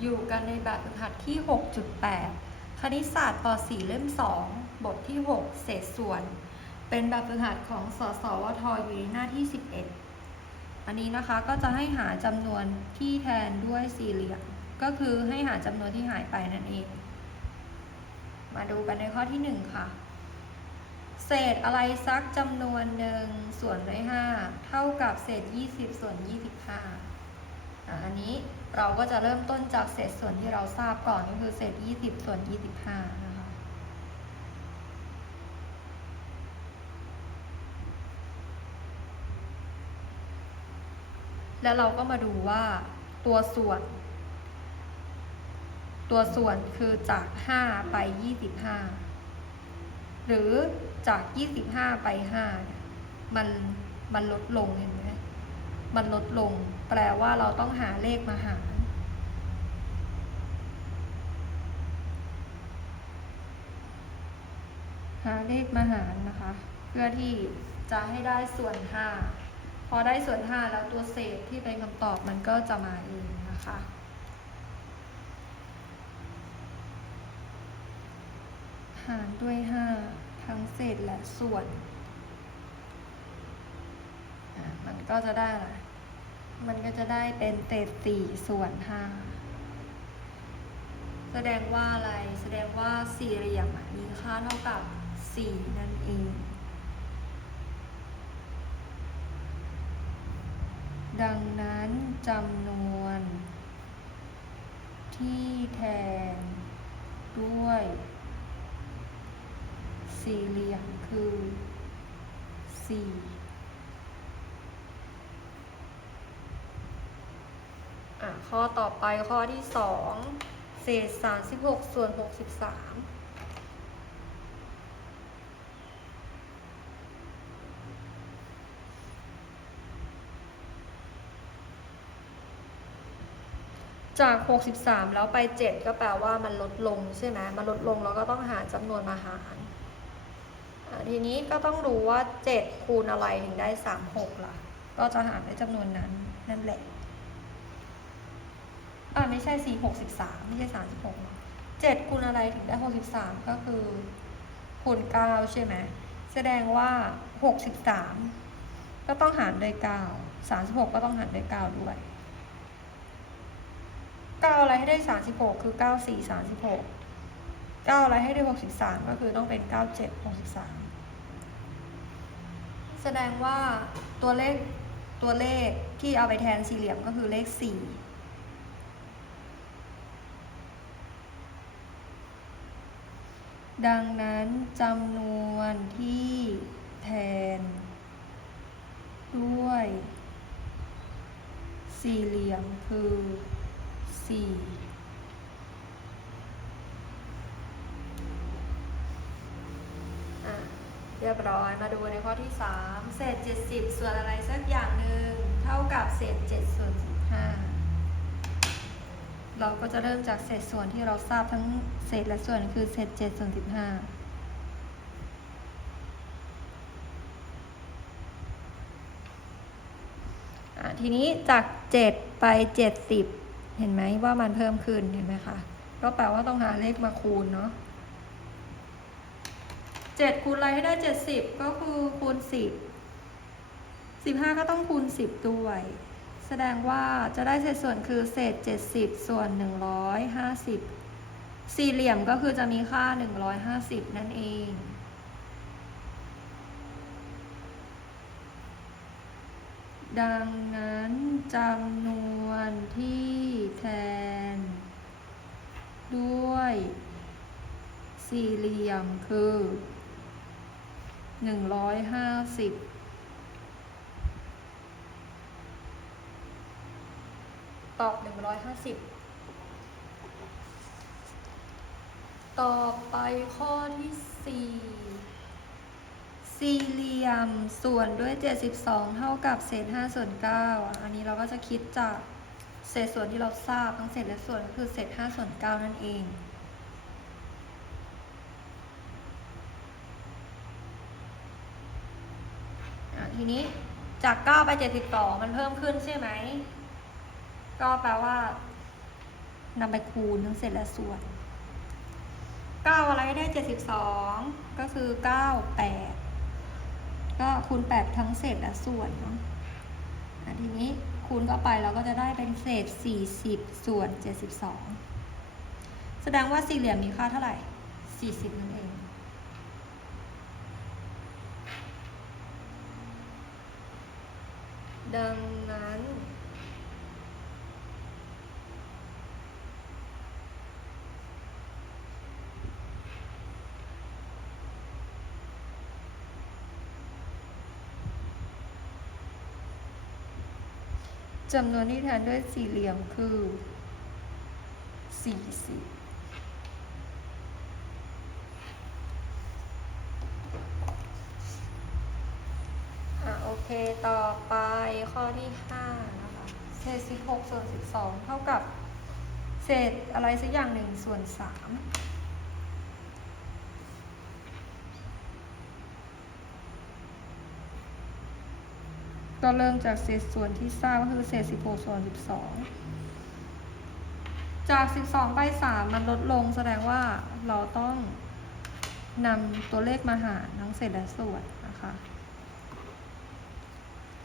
อยู่กันในแบบฝึกหัดที่ 6.8 คณิตศาสตร์ป .4 เล่ม 2 บทที่ 6 เศษส่วน เป็นแบบฝึกหัดของสสวทอยู่ในหน้าที่ 11 อันนี้นะคะก็จะให้หาจำนวนที่แทนด้วยสี่เหลี่ยม ก็คือให้หาจำนวนที่หายไปนั่นเอง มาดูกันในข้อที่ 1 ค่ะ เศษอะไรสักจำนวนหนึ่งส่วนด้วย5เท่ากับเศษ 20 ส่วน 25อะอันนี้ เราก็จะเริ่มต้นจากเศษส่วนที่เราทราบก่อนก็คือเศษ 20 ส่วน 25 นะคะ แล้วเราก็มาดูว่าตัวส่วน ตัวส่วนคือจาก 5 ไป 25 หรือจาก 25 ไป 5 มันมันลดลงเห็นไหมมันลดลง แปลว่าเราต้องหาเลขมาหาร หาเลขมาหารนะคะ เพื่อที่จะให้ได้ส่วน 5 พอได้ส่วน 5 แล้วตัวเศษที่เป็นคำตอบมันก็จะมาเองนะคะหารด้วย 5 ทั้งเศษและส่วน มันก็จะได้อะไร มันก็จะได้เป็นเศษ4ส่วน 5แสดงว่าอะไร แสดงว่าสี่เหลี่ยมมีค่าเท่ากับ 4 นั่นเอง ดังนั้นจำนวน ที่แทน ด้วย สี่เหลี่ยมคือ4อะข้อต่อไปข้อที่ 2 เศษ 36 ส่วน 63 จาก 63 แล้วไป 7 ก็แปลว่ามันลดลงใช่ไหมมันลดลงเราก็ต้องหารจำนวนมาหารอะทีนี้ก็ต้องดูว่า 7 คูณอะไรถึงได้ 36 ล่ะ ก็จะหารด้วยจำนวนนั้นนั่นแหละอ่าไม่ใช่สี่หกสิบสามไม่ใช่สามสิบหกเจ็ดคูณอะไรถึงได้หกสิบสามก็คือคูณเก้าใช่ไหมแสดงว่าหกสิบสามก็ต้องหารด้วยเก้าสามสิบหกก็ต้องหารด้วยเก้าด้วย เก้าอะไรให้ได้สามสิบหกคือเก้าสี่สามสิบหกเก้าอะไรให้ได้หกสิบสามก็คือต้องเป็นเก้าเจ็ดหกสิบสามแสดงว่าตัวเลขตัวเลขที่เอาไปแทนสี่เหลี่ยมก็คือเลขสี่ดังนั้นจำนวนที่แทน ด้วย สี่เหลี่ยมคือ สี่เรียบร้อยมาดูในข้อที่ 3 เศษ 70 ส่วนอะไรสักอย่างหนึ่งเท่ากับเศษ 7 ส่วน 15 เราก็จะเริ่มจากเศษส่วนที่เราทราบทั้งเศษและส่วนคือเศษ 7 ส่วน 15ทีนี้จาก 7 ไป 70 เห็นไหมว่ามันเพิ่มขึ้นเห็นไหมคะก็แปลว่าต้องหาเลขมาคูณเนาะ7คูณอะไรให้ได้70ก็คือคูณ10 15ก็ต้องคูณ10ด้วย แสดงว่าจะได้เศษส่วนคือเศษ70ส่วน150สี่เหลี่ยมก็คือจะมีค่า150นั่นเอง ดังนั้นจำนวนที่แทน ด้วย สี่เหลี่ยมคือ 150ตอบ 150 ต่อไปข้อที่ 4 สี่เหลี่ยมส่วนด้วย 72 เท่ากับเศษ5ส่วน9อันนี้เราก็จะคิดจากเศษส่วนที่เราทราบทั้งเศษและส่วนก็คือเศษ5ส่วน9นั่นเองอทีนี้จาก 9 ไป 72 มันเพิ่มขึ้นใช่ไหม ก็แปลว่านำไปคูณทั้งเศษและส่วน 9 อะไรได้ 72 ก็คือ 9 8 ก็คูณ 8 ทั้งเศษและส่วนเนาะทีนี้คูณเข้าไปเราก็จะได้เป็นเศษ 40 ส่วน 72 แสดงว่าสี่เหลี่ยมมีค่าเท่าไหร่ 40 นั่นเอง ดังนั้น จำนวนที่แทนด้วยสี่เหลี่ยมคือสี่สิบอะโอเค ต่อไปข้อที่ห้านะคะเศษสิบหกส่วนสิบสองเท่ากับ เศษอะไรสักอย่างหนึ่งส่วนสาม ก็เริ่มจากเศษส่วนที่ทราบก็คือเศษ 16 ส่วน 12 จาก 12 ไป 3 มันลดลงแสดงว่าเราต้องนำตัวเลขมาหารทั้งเศษและส่วนนะคะ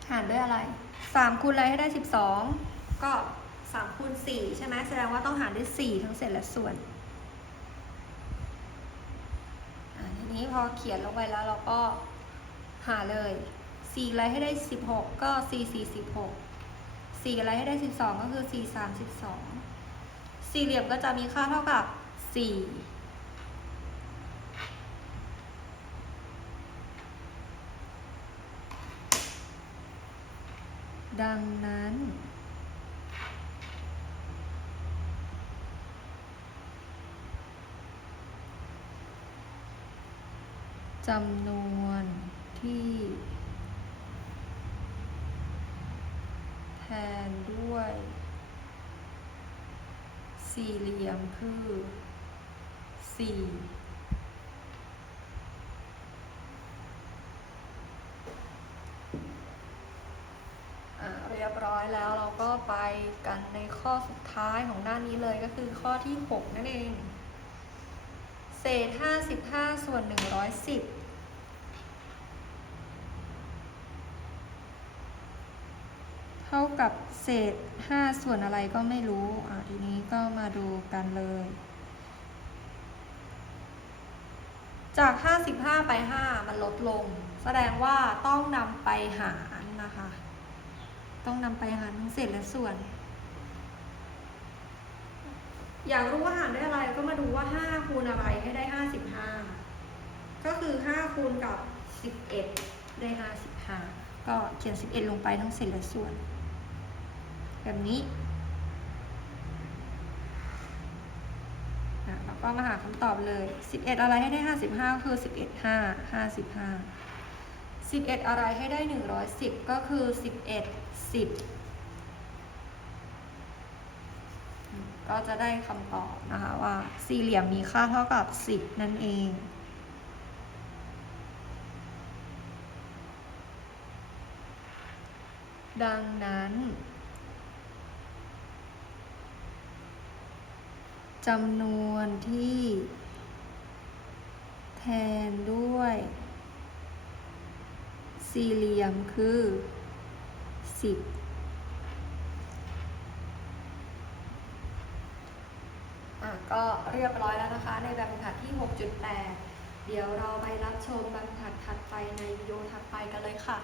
หารด้วยอะไร 3 คูณอะไรให้ได้ 12 ก็ 3 คูณ 4 ใช่ไหมแสดงว่าต้องหารด้วย 4 ทั้งเศษและส่วนอะทีนี้พอเขียนลงไปแล้วเราก็หาเลย 4อะไรให้ได้16ก็4 4 16 4อะไรให้ได้12ก็คือ4 3 12สี่เหลี่ยมก็จะมีค่าเท่ากับ4ดังนั้น จำนวนที่ แทนด้วย สี่เหลี่ยมคือสี่อะเรียบร้อยแล้วเราก็ไปกันในข้อสุดท้ายของด้านนี้เลยก็คือข้อที่ 6 นั่นเอง เศษ 55 ส่วน 110 ท่ากับเศษ 5 ส่วนอะไรก็ไม่รู้อะทีนี้ก็มาดูกันเลย จาก 55 ไป 5 มันลดลง แสดงว่าต้องนำไปหารนะคะ ต้องนำไปหารทั้งเศษและส่วน อยากรู้ว่าหารด้วยอะไรก็มาดูว่า 5 คูณอะไรให้ได้ 55 ก็คือ 5 คูณกับ 11 ได้ 55ก็เขียน 11 ลงไปทั้งเศษและส่วน แบบนี้อะแล้วก็มาหาคำตอบเลย 11 อะไรให้ได้ 55 คือ 11 5 55 11 อะไรให้ได้ 110 ก็คือ 11 10 ก็จะได้คำตอบนะคะว่าสี่เหลี่ยมมีค่าเท่ากับ 10 นั่นเองดังนั้น จำนวนที่ แทนด้วย สี่เหลี่ยมคือ 10อะก็เรียบร้อยแล้วนะคะ ในแบบฝึกหัดที่ 6.8 เดี๋ยวเราไปรับชมแบบฝึกหัดถัดไปในวิดีโอถัดไปกันเลยค่ะ